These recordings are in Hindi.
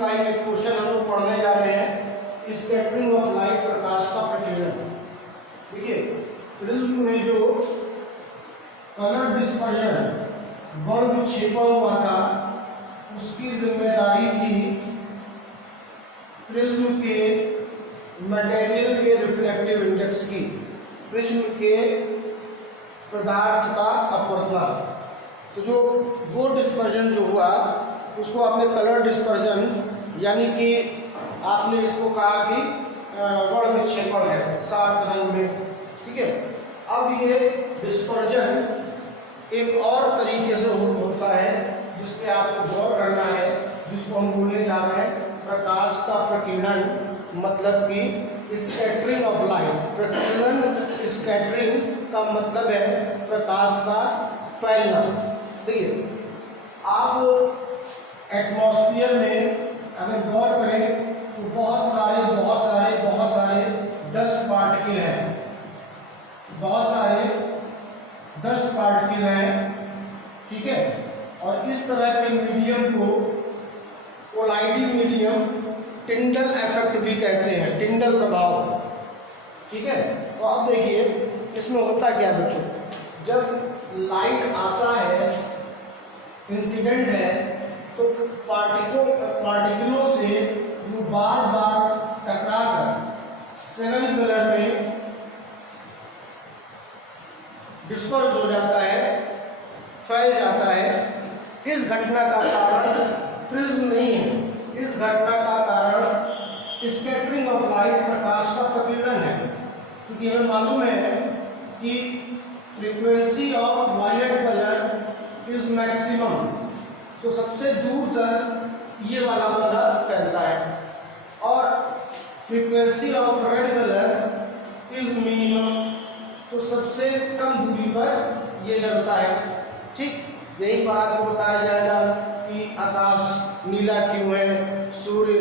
इकाई में क्वेश्चन हम लोग पढ़ने जा रहे हैं स्कैटरिंग ऑफ लाइट, प्रकाश का प्रकीर्णन। देखिए प्रिज्म में जो कलर डिस्पर्जन वर्ण विक्षेपण हुआ था उसकी जिम्मेदारी थी प्रिज्म के मटेरियल के रिफ्लेक्टिव इंडेक्स की, प्रिज्म के पदार्थ का अपवर्तन। तो जो वो डिस्पर्जन जो हुआ उसको आपने कलर डिस्पर्जन, यानी कि आपने इसको कहा कि वर्ण विक्षेपण है सात रंग में, ठीक है। अब ये डिस्पर्जन एक और तरीके से होता है जिस पे आपको गौर करना है, जिसको हम बोलने जा रहे हैं प्रकाश का प्रकीर्णन, मतलब कि स्कैटरिंग ऑफ लाइट। प्रकीर्णन स्कैटरिंग का मतलब है प्रकाश का फैलना। देखिए आप एटमॉस्फेयर में अगर गौर करें तो बहुत सारे डस्ट पार्टिकल हैं, बहुत सारे डस्ट पार्टिकल हैं, ठीक है। और इस तरह के मीडियम को कोलाइडिंग मीडियम, टिंडल इफेक्ट भी कहते हैं, टिंडल प्रभाव, ठीक है। तो अब देखिए इसमें होता क्या बच्चों, जब लाइट आता है, इंसिडेंट है, तो पार्टिकलों से वो बार बार टकराकर सेवन कलर में डिस्पर्स हो जाता है, फैल जाता है। इस घटना का कारण प्रिज्म नहीं है, इस घटना का कारण स्कैटरिंग ऑफ लाइट, प्रकाश का प्रकीर्णन है। क्योंकि हमें मालूम है कि frequency of violet colour is maximum, तो सबसे दूर तक ये वाला बंदा फैलता है, और frequency of red colour is minimum, तो सबसे कम दूरी पर ये जलता है, ठीक। यही पर आपको बताया जाएगा कि आकाश नीला क्यों है, सूर्य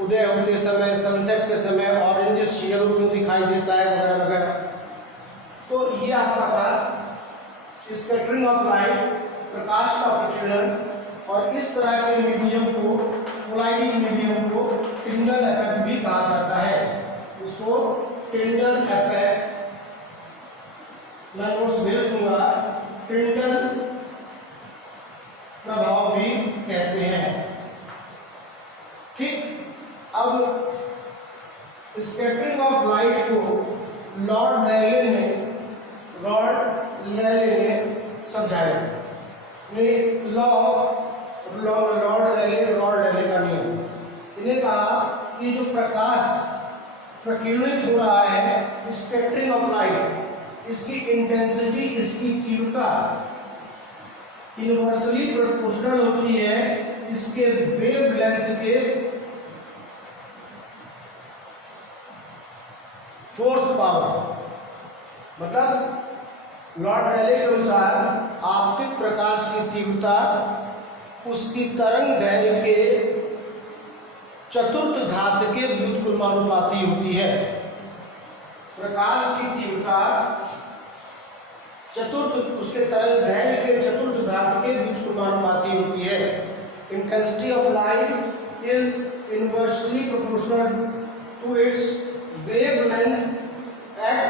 उदय होते समय, सनसेट के समय ऑरेंज शेडो क्यों दिखाई देता है, वगैरह वगैरह। तो ये आपका था स्कैटरिंग ऑफ लाइट, प्रकाश का प्रकीर्णन। और इस तरह के मीडियम को, कोलाइडिंग मीडियम को टिंडल इफेक्ट भी कहा जाता है। इसको टिंडल इफेक्ट, मैं नोट्स भेज दूंगा, टिंडल प्रभाव भी कहते हैं, ठीक। अब स्कैटरिंग ऑफ लाइट को लॉर्ड रैले ने समझाया। लॉर्ड रैले का नियम, इन्हें कहा कि जो प्रकाश प्रकीर्णित हो रहा है, स्कैटरिंग ऑफ लाइट, इसकी इंटेंसिटी, इसकी तीव्रता इनवर्सली प्रोपोर्शनल होती है इसके वेवलेंथ के फोर्थ पावर। मतलब लॉर्ड रैले के अनुसार आपतित प्रकाश की तीव्रता उसकी तरंग दैर्घ्य के चतुर्थ घात के व्युत्क्रमानुपाती होती है। प्रकाश की तीव्रता उसके तरंग दैर्घ्य के चतुर्थ घात के व्युत्क्रमानुपाती होती है। Intensity of light is inversely proportional to its wavelength at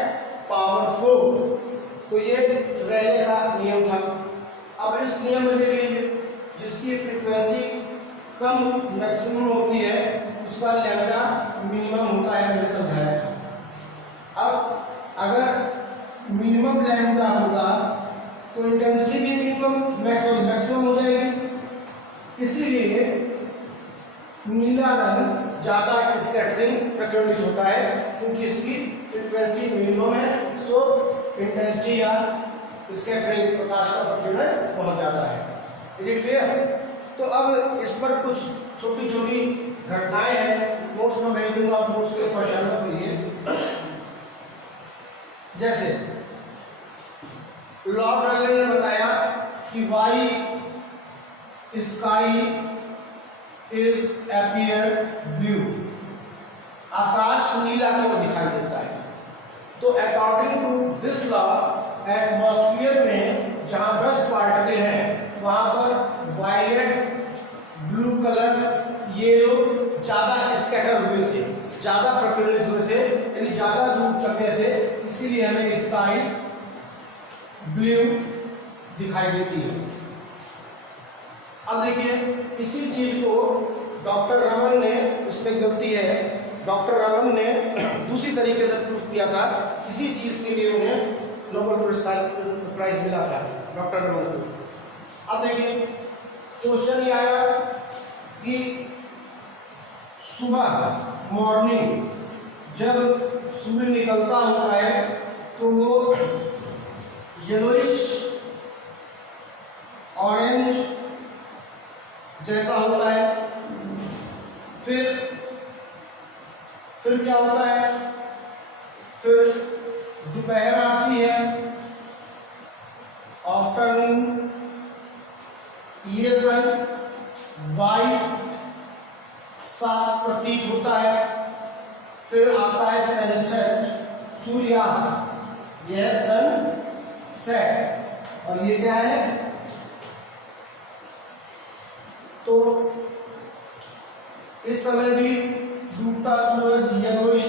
power 4। तो ये रैले का नियम था। अब इस नियम में देखिए, जिसकी फ्रीक्वेंसी कम मैक्सिमम होती है उसका लैम्डा मिनिमम होता है, मैंने समझाया था। अब अगर मिनिमम लैम्डा होगा तो इंटेंसिटी भी मिनिमम मैक्सिमम हो जाएगी। इसीलिए नीला रंग ज़्यादा स्कैटरिंग प्रकीर्णित होता है क्योंकि इसकी फ्रीक्वेंसी मिनिमम है, सो इंटेंसिटी या स्कैटरिंग, प्रकाश का प्रकीर्णन बहुत ज़्यादा है। Is it clear? तो अब इस पर कुछ छोटी छोटी घटनाएं हैं, नोट्स में भेज दूंगा, आप नोट्स के परेशान मत करिए। जैसे लॉर्ड रैले ने बताया कि why sky is appear blue, आकाश नीला क्यों दिखाई देता है। तो according to this law, atmosphere में जहां डस्ट पार्टिकल हैं वहां पर वायलेट, ब्लू कलर ये लोग ज़्यादा स्कैटर हुए थे, ज़्यादा प्रकीर्णित हुए थे, यानी ज़्यादा दूर तक गए थे, इसीलिए हमें स्काई ब्लू दिखाई देती है। अब देखिए इसी चीज को डॉक्टर रमन ने, इसमें गलती है, डॉक्टर रमन ने दूसरी तरीके से प्रूफ किया था, इसी चीज के लिए उन्हें नोबेल पुरस्कार प्राइज मिला था डॉक्टर रमन को। अब देखिए क्वेश्चन ये आया कि सुबह मॉर्निंग जब सूर्य निकलता होता है तो वो येलोइश ऑरेंज जैसा होता है, फिर क्या होता है, फिर दोपहर आती है, आफ्टरनून, ये सन वाइट सा प्रतीत होता है, फिर आता है सनसेट, सूर्यास्त, यह सनसेट, और ये क्या है, तो इस समय भी डूबता सूरज येलोइश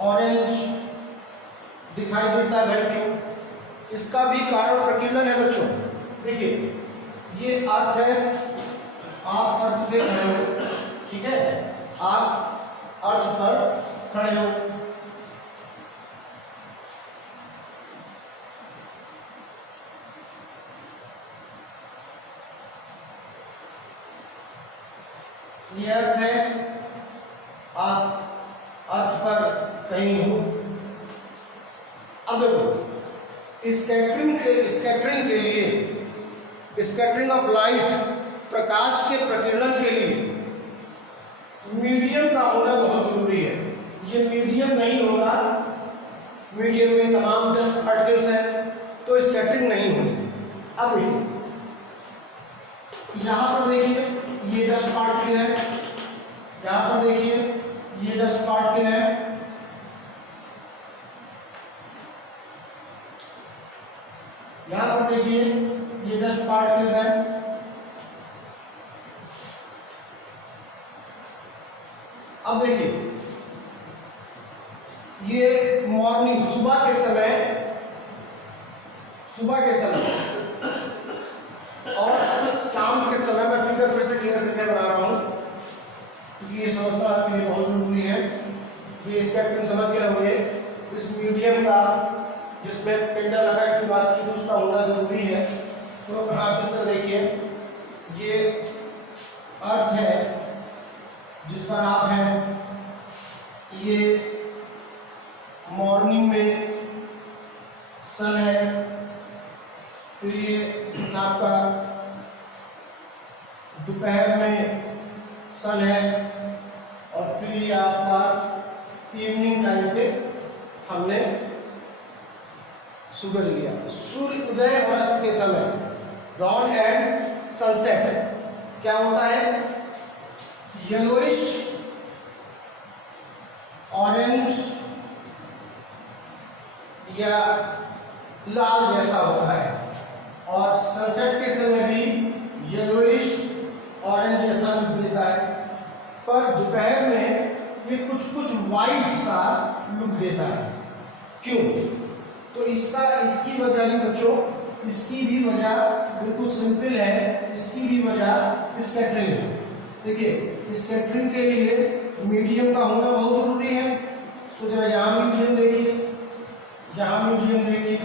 ऑरेंज दिखाई देता है। क्यों? इसका भी कारण प्रकीर्णन है बच्चों। देखिए ये अर्थ है, आप अर्थ पे खड़े हो, ठीक है, आप अर्थ पर खड़े हो, ये अर्थ है, आप अर्थ पर कहीं हो। अब देखो स्कैटरिंग के लिए, स्कैटरिंग ऑफ लाइट, प्रकाश के प्रकीर्णन के लिए मीडियम का होना बहुत जरूरी है। ये मीडियम नहीं होगा, मीडियम में तमाम डस्ट पार्टिकल्स हैं तो स्कैटरिंग नहीं होगी। अब यहाँ पर देखिए ये डस्ट पार्टिकल है, यहाँ पर देखिए ये डस्ट पार्टिकल है, यहाँ पर देखिए ये डस्ट पार्टिकल्स हैं। अब देखिए ये मॉर्निंग सुबह के समय और शाम के समय, मैं फिगर फिर से क्लियर करके बना रहा हूँ क्योंकि ये समझना आपके लिए बहुत जरूरी है। ये स्कैटरिंग समझ गए होंगे, इस मीडियम का जिसमें टिंडल इफेक्ट की बात की तो उसका होना जरूरी है। तो आप इस तरह देखिए ये अर्थ है जिस पर आप हैं, ये मॉर्निंग में सन है, फिर ये आपका दोपहर में सन है, और फिर ये आपका इवनिंग टाइम पे हमने सूरज लिया। सूर्य उदय और अस्त के समय, डॉन एंड सनसेट, क्या होता है, येलोइश ऑरेंज या लाल जैसा होता है, और सनसेट के समय भी येलोइश ऑरेंज जैसा लुक देता है, पर दोपहर में ये कुछ वाइट सा लुक देता है। क्यों? तो इसकी वजह भी बच्चों, इसकी भी वजह बिल्कुल सिंपल है, इसकी भी वजह स्कैटरिंग है। देखिए स्कैटरिंग के लिए मीडियम का होना बहुत जरूरी है। सो जरा यहाँ मीडियम देखिए, यहाँ मीडियम देखिए,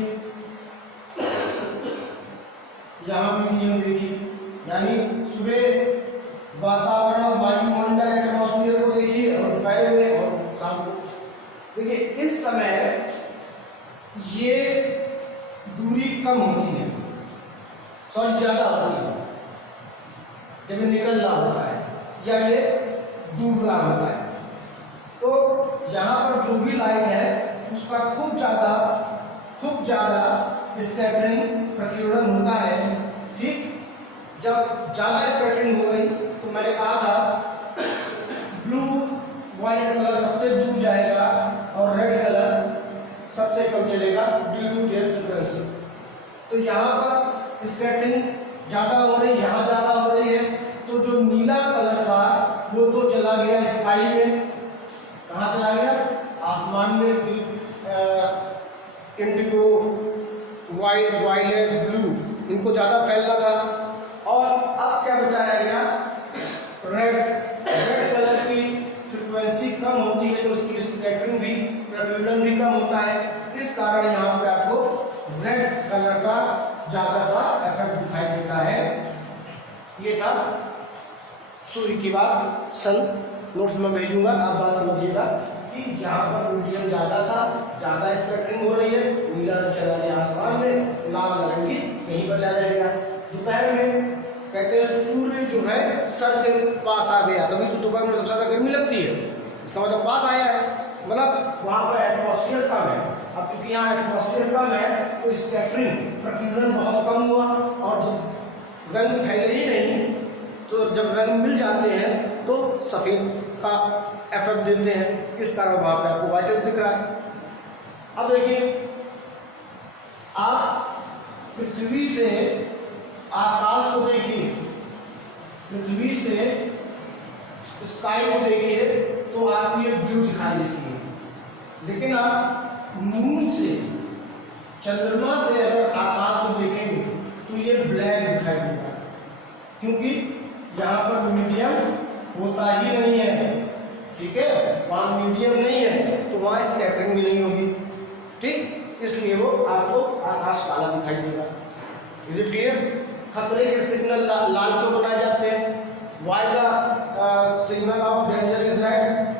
यहाँ मीडियम देखिए, यानी सुबह वातावरण, वायुमंडल, एटमॉस्फेयर को देखिए, और दोपहर में और शाम को देखिए। इस समय ये दूरी कम होती है, सॉरी ज़्यादा होती है जब ये निकल रहा होता है या ये डूब रहा होता है। तो यहाँ पर जो भी लाइट है उसका खूब ज़्यादा स्कैटरिंग प्रकीर्णन होता है। ठीक, जब ज़्यादा स्कैटरिंग हो गई तो मैंने कहा था ब्लू वाइट कलर सबसे दूर जाएगा और रेड कलर सबसे कम चलेगा ड्यू टू देयर फ्रीक्वेंसी। तो यहाँ पर स्कैटरिंग ज़्यादा हो रही है, यहाँ ज़्यादा हो रही है, तो जो नीला नीला कलर था वो तो चला गया स्काई में, कहाँ चला गया, आसमान में। इंडिगो, वाइट, वायलेट, ब्लू, इनको ज़्यादा फैलना था। और अब क्या बचा रह गया, रेड। रेड कलर की फ्रिक्वेंसी कम होती है तो उसकी स्कैटरिंग भी, प्रकीर्णन भी कम होता है। इस कारण यहाँ पे आपको रेड कलर का ज़्यादा सा इफेक्ट दिखाई देता है। ये था सूर्य की बात। सन नोट्स में भेजूंगा, आप बात समझिएगा कि जहाँ पर मीडियम ज़्यादा था, ज़्यादा स्कैटरिंग हो रही है, नीला रंग चला गया आसमान में, लाल नारंगी यहीं बचा रह गया। दोपहर में कहते हैं सूर्य जो है सर के पास आ गया, तभी तो दोपहर में सबसे ज़्यादा गर्मी लगती है। इसका मतलब पास आया है, मतलब वहाँ पर एटमॉस्फेयर कम है। अब क्योंकि यहाँ एटमॉस्फेयर कम है तो स्कैटरिंग, प्रकीर्णन बहुत कम हुआ, और जब रंग फैले ही नहीं तो जब रंग मिल जाते हैं तो सफ़ेद का इफेक्ट देते हैं। इस कारण वहाँ पे आपको वाइटनेस दिख रहा है। अब देखिए, आप पृथ्वी से आकाश को देखिए, पृथ्वी से स्काई को देखिए तो आपको ये ब्लू दिखाई देती है। लेकिन आप मून से, चंद्रमा से अगर आकाश को देखेंगे तो ये ब्लैक दिखाई देगा, क्योंकि यहाँ पर मीडियम होता ही नहीं है। ठीक है, वहाँ मीडियम नहीं है तो वहाँ स्कैटरिंग भी नहीं होगी। ठीक, इसलिए वो आपको आकाश काला दिखाई देगा। Is it clear? खतरे के सिग्नल लाल क्यों बनाए जाते हैं? Why the signal of danger is red?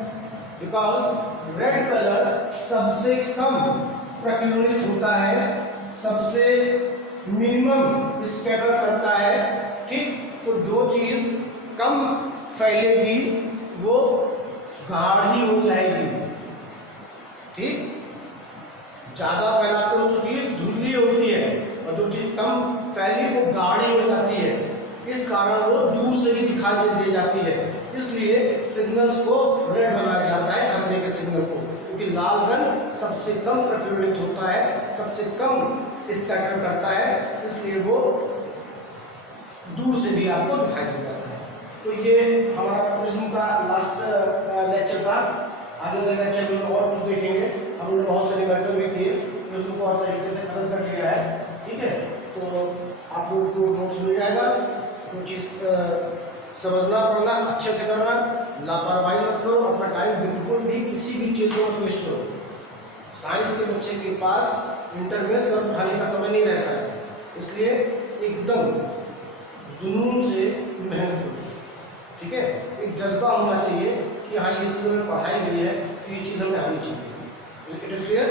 Because red colour सबसे कम प्रकीर्णित होता है, सबसे मिनिमम स्कैटर करता है। ठीक, तो जो चीज़ कम फैलेगी वो गाढ़ी हो जाएगी। ठीक, ज़्यादा फैलाते हो तो चीज़ धुंधली होती है, और जो चीज़ कम फैली वो गाढ़ी हो जाती है। इस कारण वो दूर से ही दिखाई दे जाती है। इसलिए सिग्नल्स को रेड बनाया जाता है, खतरे के सिग्नल को, क्योंकि लाल रंग सबसे कम प्रकीर्णित होता है, सबसे कम स्कैटर करता है, इसलिए वो दूर से भी आपको दिखाई दे जाता है। तो ये हमारा प्रिज्म का लास्ट लेक्चर था। आगे वाले लेक्चर में और कुछ देखेंगे। हमने बहुत सारे न्यूमेरिकल भी किए, प्रिज्म को और तरीके से खत्म कर लिया है। ठीक है, तो आप लोग को नोट्स मिल जाएगा। जो चीज़ समझना पढ़ना अच्छे से करना, लापरवाही मत करो, अपना टाइम बिल्कुल भी किसी भी चीज़ को मत वेस्ट करो। साइंस के बच्चे के पास इंटर में सर उठाने का समय नहीं रहता है, इसलिए एकदम जुनून से मेहनत करो। ठीक है, एक जज्बा होना चाहिए कि हाँ ये चीज़ हमें पढ़ाई गई है तो ये चीज़ हमें आनी चाहिए। It is clear?